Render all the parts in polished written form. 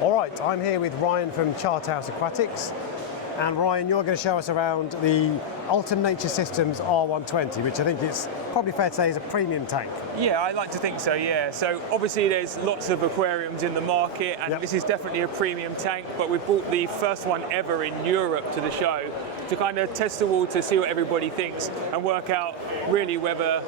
All right, I'm here with Ryan from Charterhouse Aquatics. And Ryan, you're going to show us around the Ultum Nature Systems R120, which I think it's probably fair to say is a premium tank. Yeah, I like to think so, yeah. So obviously there's lots of aquariums in the market, and this is definitely a premium tank, but we brought the first one ever in Europe to the show to kind of test the water, see what everybody thinks, and work out really whether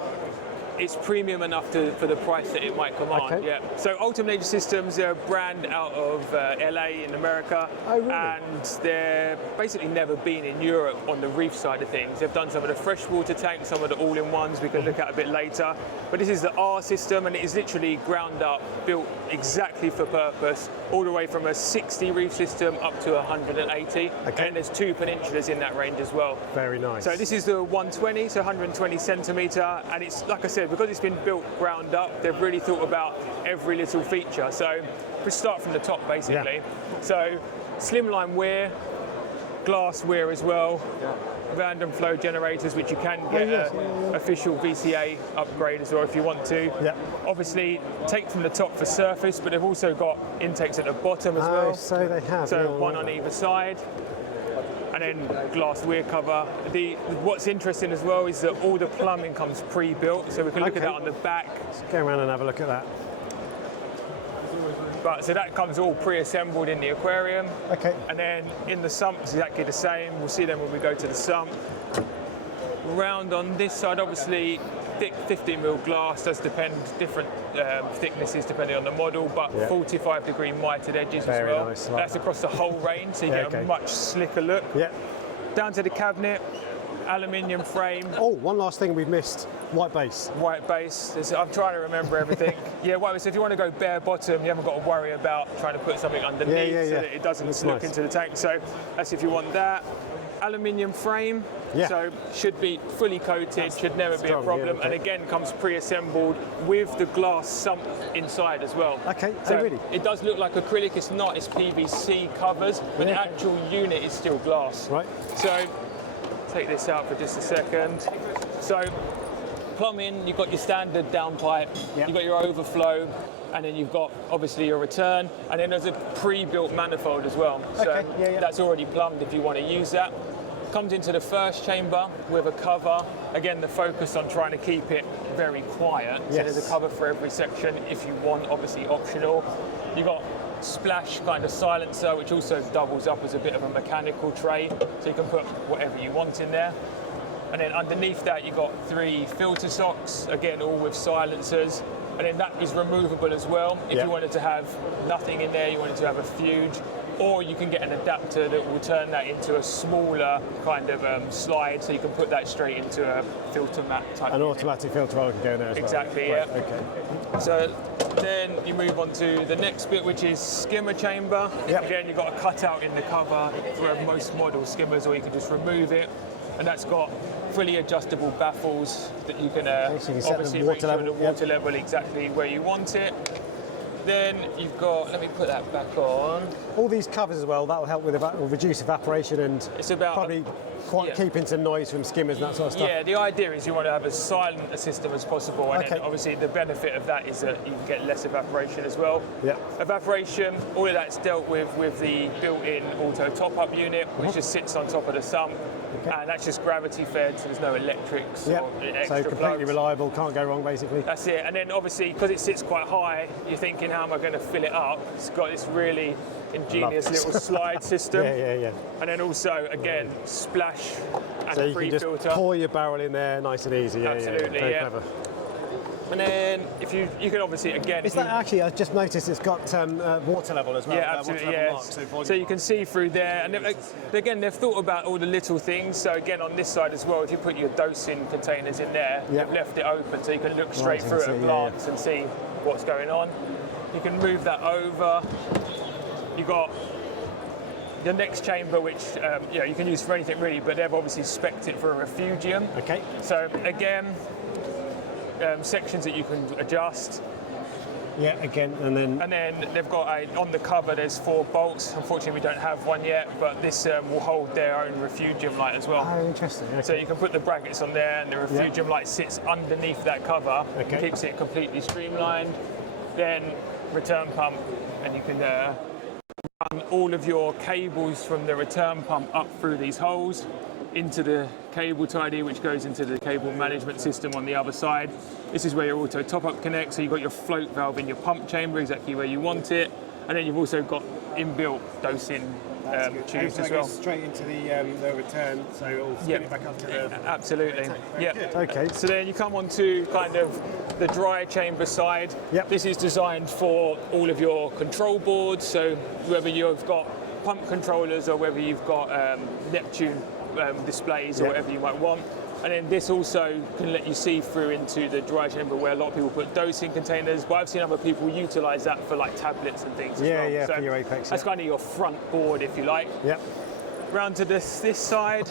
it's premium enough for the price that it might command. Okay. Yeah. So Ultum Nature Systems, they're a brand out of LA in America, and they're basically never been in Europe on the reef side of things. They've done some of the freshwater tanks, some of the all-in-ones we can look at a bit later. But this is the R system, and it is literally ground up, built exactly for purpose, all the way from a 60 reef system up to 180. Okay. And there's 2 peninsulas in that range as well. Very nice. So this is the 120, so 120 centimetre, and it's, like I said, because it's been built ground up, they've really thought about every little feature. So we start from the top, basically. Yeah. So slimline weir, glass weir as well, random flow generators, which you can get official VCA upgrade as well if you want to. Yeah. Obviously, take from the top for surface, but they've also got intakes at the bottom as well. So they have. So one on either side. And then glass weir cover. What's interesting as well is that all the plumbing comes pre-built, so we can look at that on the back. Let's go around and have a look at that. But so that comes all pre-assembled in the aquarium. Okay. And then in the sump, it's exactly the same. We'll see them when we go to the sump. Round on this side, obviously, thick 15mm glass does depend, different thicknesses depending on the model, but 45-degree mitered edges as well. Nice. That's across the whole range, so you get a much slicker look. Yeah. Down to the cabinet, aluminium frame. Oh, one last thing we've missed, white base. White base. I'm trying to remember everything. White base. If you want to go bare bottom, you haven't got to worry about trying to put something underneath so that it doesn't look into the tank. So that's if you want that. Aluminium frame. Yeah. So should be fully coated, should never be a problem. And again, comes pre-assembled with the glass sump inside as well. Okay, so really? It does look like acrylic, it's not, it's PVC covers, but the actual unit is still glass. Right. So take this out for just a second. So plumbing, you've got your standard downpipe, you've got your overflow, and then you've got obviously your return, and then there's a pre-built manifold as well. So that's already plumbed if you want to use that. Comes into the first chamber with a cover. Again, the focus on trying to keep it very quiet. So there's a cover for every section if you want, obviously optional. You've got splash kind of silencer, which also doubles up as a bit of a mechanical tray, so you can put whatever you want in there. And then underneath that, you've got 3 filter socks, again, all with silencers. And then that is removable as well. If you wanted to have nothing in there, you wanted to have a fuge, or you can get an adapter that will turn that into a smaller kind of slide, so you can put that straight into a filter mat type. An automatic filter roller can go in there as well. Exactly, yeah. Okay. So then you move on to the next bit, which is skimmer chamber. Again, you've got a cutout in the cover for most model skimmers, or you can just remove it. And that's got fully adjustable baffles that you can obviously make sure the water level exactly where you want it. Then you've got, let me put that back on. All these covers as well, that will help with reduce evaporation and it's about probably keeping some noise from skimmers and that sort of stuff. Yeah, the idea is you want to have as silent a system as possible, and then obviously the benefit of that is that you can get less evaporation as well. Yeah. Evaporation, all of that's dealt with the built-in auto top-up unit, which just sits on top of the sump. And that's just gravity fed, so there's no electrics or extra so completely plugs. Reliable, can't go wrong basically. That's it, and then obviously because it sits quite high, you're thinking how am I going to fill it up? It's got this really ingenious little slide system. And then also, again, splash and so you free can just filter. Pour your barrel in there nice and easy. Absolutely, Very clever. And then if you can obviously, again... Is that actually, I just noticed it's got water level as well. Yeah, absolutely, so you can see through there. And again, they've thought about all the little things. So again, on this side as well, if you put your dosing containers in there, you've left it open so you can look straight through it at a glance and see what's going on. You can move that over. You've got the next chamber, which you can use for anything really, but they've obviously spec'd it for a refugium. Okay. So again, sections that you can adjust. Yeah, again, and then they've got on the cover there's 4 bolts. Unfortunately, we don't have one yet, but this will hold their own refugium light as well. Oh, interesting. Okay. So you can put the brackets on there, and the refugium light sits underneath that cover. Okay. Keeps it completely streamlined. Then return pump, and you can run all of your cables from the return pump up through these holes into the cable tidy, which goes into the cable management system on the other side. This is where your auto top-up connects, so you've got your float valve in your pump chamber exactly where you want it, and then you've also got inbuilt dosing tubes as well. Goes straight into the return, so it'll spin it back up to the... Absolutely. Yeah. Okay. So then you come on to kind of the dry chamber side. Yep. This is designed for all of your control boards, so whether you've got pump controllers or whether you've got Neptune displays or whatever you might want. And then this also can let you see through into the dry chamber where a lot of people put dosing containers, but I've seen other people utilise that for like tablets and things as well. Yeah, so for your Apex. That's kind of your front board, if you like. Yep. Round to this side,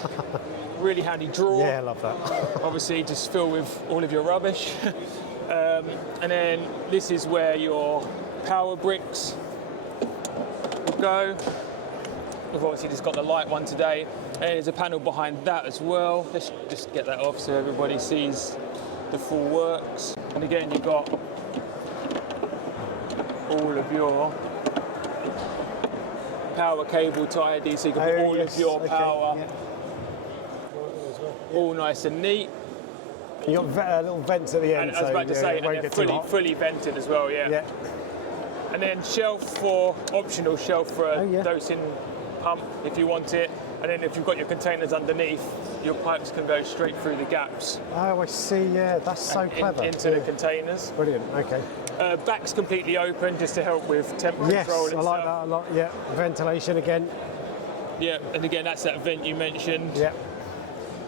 really handy drawer. Yeah, I love that. Obviously, just fill with all of your rubbish. And then this is where your power bricks will go. We've obviously just got the light one today. And there's a panel behind that as well. Let's just get that off so everybody sees the full works. And again, you've got all of your power cable tidy, so you can put all of your power all nice and neat. You've got little vents at the end. And I was about to say, and they're fully vented as well, yeah. And then optional shelf for a dosing pump if you want it. And then if you've got your containers underneath, your pipes can go straight through the gaps. Oh, I see, yeah, that's so clever. Into the containers. Brilliant, okay. Back's completely open just to help with temperature control. Yes, I like that a lot, yeah. Ventilation again. Yeah, and again, that's that vent you mentioned. Yeah.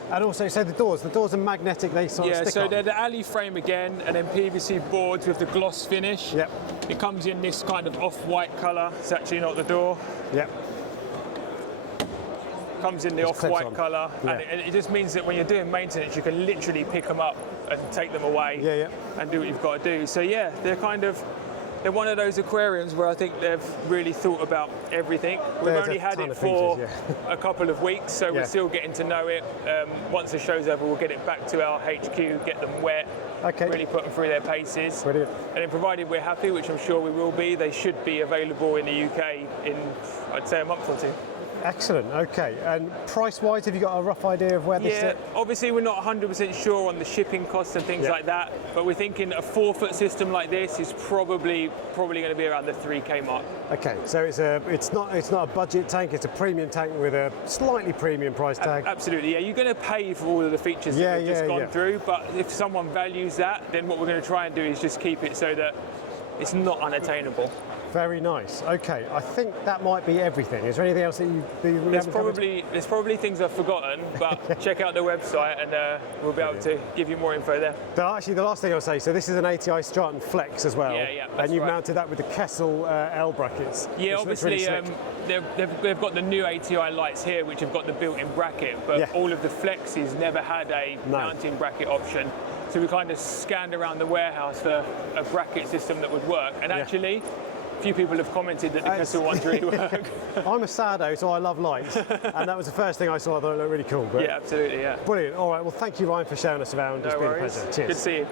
And also, so the doors are magnetic, they sort of stick so on. they're the alley frame again, and then PVC boards with the gloss finish. Yep. It comes in this kind of off-white colour. It's actually not the door. Yep. Comes in the off-white colour, and it just means that when you're doing maintenance, you can literally pick them up and take them away and do what you've got to do. So yeah, they're one of those aquariums where I think they've really thought about everything. We've only had it for a couple of weeks, so we're still getting to know it. Once the show's over, we'll get it back to our HQ, get them wet, really put them through their paces. Brilliant. And then provided we're happy, which I'm sure we will be, they should be available in the UK in, I'd say, a month or two. Excellent, okay. And price-wise, have you got a rough idea of where this is? Obviously we're not 100% sure on the shipping costs and things like that, but we're thinking a 4-foot system like this is probably going to be around the 3K mark. Okay, so it's not a budget tank, it's a premium tank with a slightly premium price tag. Absolutely, yeah. You're going to pay for all of the features that we've just gone through, but if someone values that, then what we're going to try and do is just keep it so that it's not unattainable. Very nice. Okay, I think that might be everything. Is there anything else that there's probably things I've forgotten, but check out the website and we'll be able to give you more info there. But actually, the last thing I'll say, so this is an ATI Straton Flex as well. Yeah, and you've mounted that with the Kessel L brackets. Yeah, obviously really they've got the new ATI lights here, which have got the built-in bracket, but all of the Flexes never had a mounting bracket option. So we kind of scanned around the warehouse for a bracket system that would work, and actually. A few people have commented that the Kessel ones really work. I'm a sado, so I love lights, and that was the first thing I saw. I thought it looked really cool. But yeah, absolutely, yeah. Brilliant. All right, well, thank you, Ryan, for showing us around. It's been a pleasure. Cheers. Good to see you.